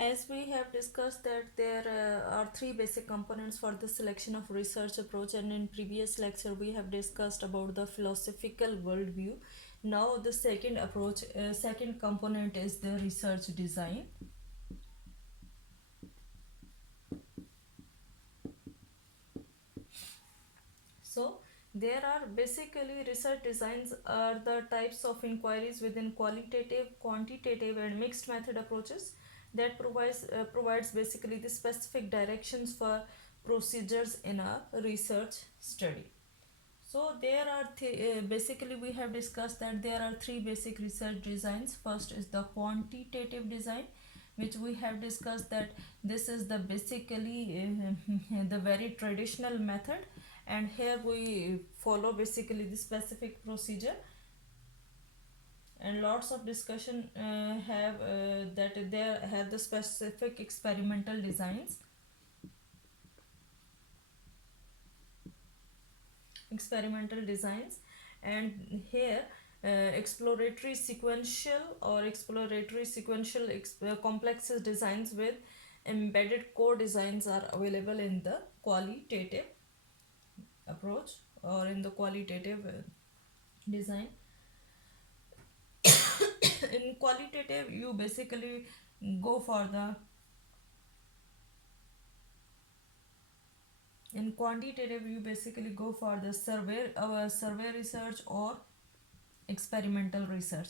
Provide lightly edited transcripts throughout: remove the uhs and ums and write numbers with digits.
As we have discussed that there are three basic components for the selection of research approach, and in previous lecture we have discussed about the philosophical worldview. Now the second component is the research design. So there are basically research designs are the types of inquiries within qualitative, quantitative and mixed method approaches that provides basically the specific directions for procedures in a research study. So there are basically we have discussed that there are three basic research designs. First is the quantitative design, which we have discussed that this is the basically the very traditional method, and here we follow basically the specific procedure, and lots of discussion have that there have the specific experimental designs, and here exploratory sequential complex designs with embedded core designs are available in the qualitative approach or in the qualitative design. In qualitative you basically go for the in quantitative you basically go for the survey research or experimental research.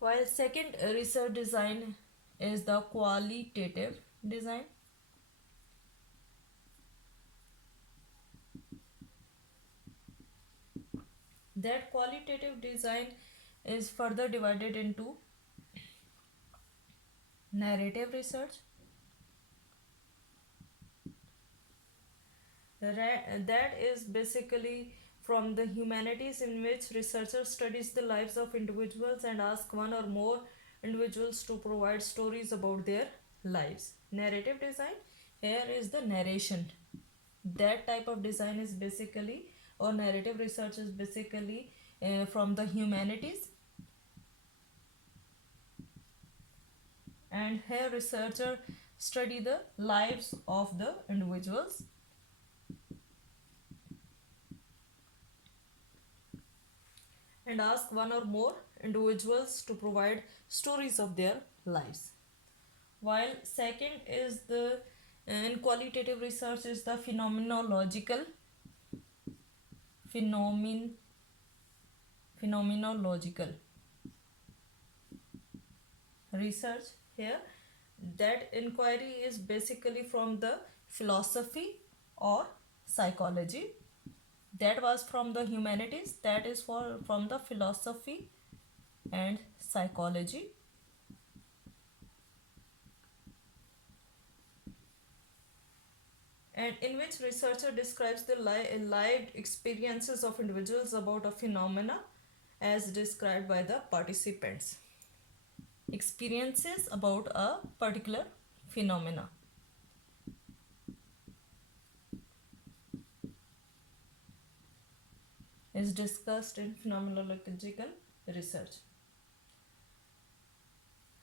While second research design is the qualitative design. That qualitative design is further divided into narrative research. That is basically from the humanities, in which researcher studies the lives of individuals and ask one or more individuals to provide stories about their lives. Narrative design, here is the narration. That type of design is basically, or narrative research is basically from the humanities, and here researcher study the lives of the individuals and ask one or more individuals to provide stories of their lives. While second is the in qualitative research is the phenomen phenomenological research. Here that inquiry is basically from the philosophy or psychology. That was from the humanities, that is from the philosophy and psychology. And in which researcher describes the lived experiences of individuals about a phenomena as described by the participants. Experiences about a particular phenomena. Is discussed in phenomenological research.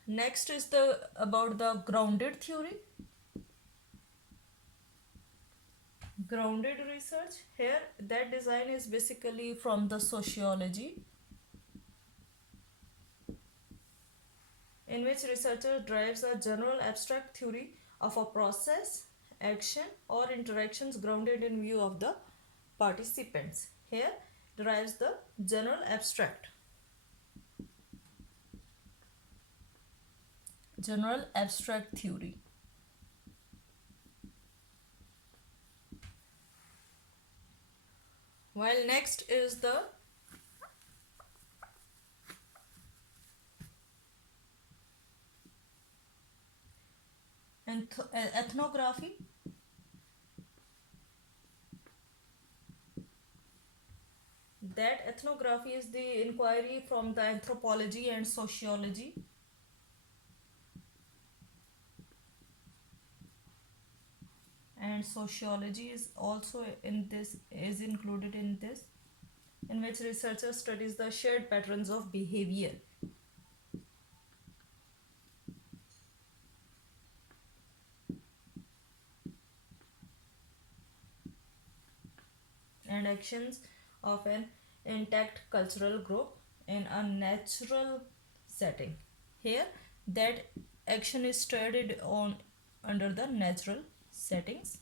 Next is the about the grounded theory. Grounded research, here that design is basically from the sociology, in which researcher drives a general abstract theory of a process, action or interactions grounded in view of the participants. Here derives the general abstract theory. While next is the ethnography. That ethnography is the inquiry from the anthropology and sociology. And and sociology is also in this, is included in this, in which researcher studies the shared patterns of behavior and actions of an intact cultural group in a natural setting. Here, that action is studied on under the natural settings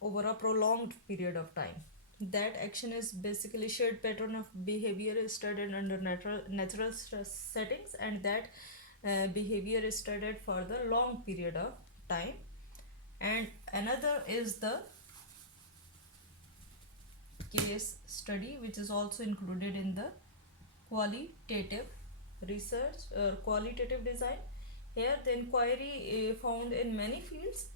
over a prolonged period of time. That action is basically shared pattern of behavior is studied under natural stress settings, and that behavior is studied for the long period of time. And another is the case study, which is also included in the qualitative research or qualitative design. Here, the inquiry found in many fields.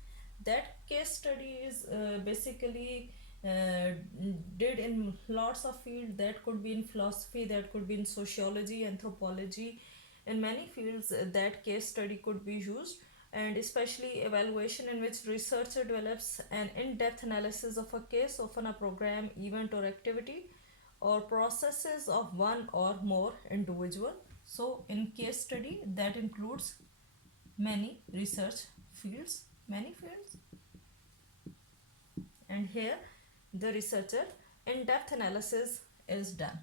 That case study is basically did in lots of fields. That could be in philosophy, that could be in sociology, anthropology. In many fields, that case study could be used, and especially evaluation, in which researcher develops an in-depth analysis of a case, often a program, event, or activity, or processes of one or more individual. So in case study, that includes many research fields, and here the researcher in-depth analysis is done.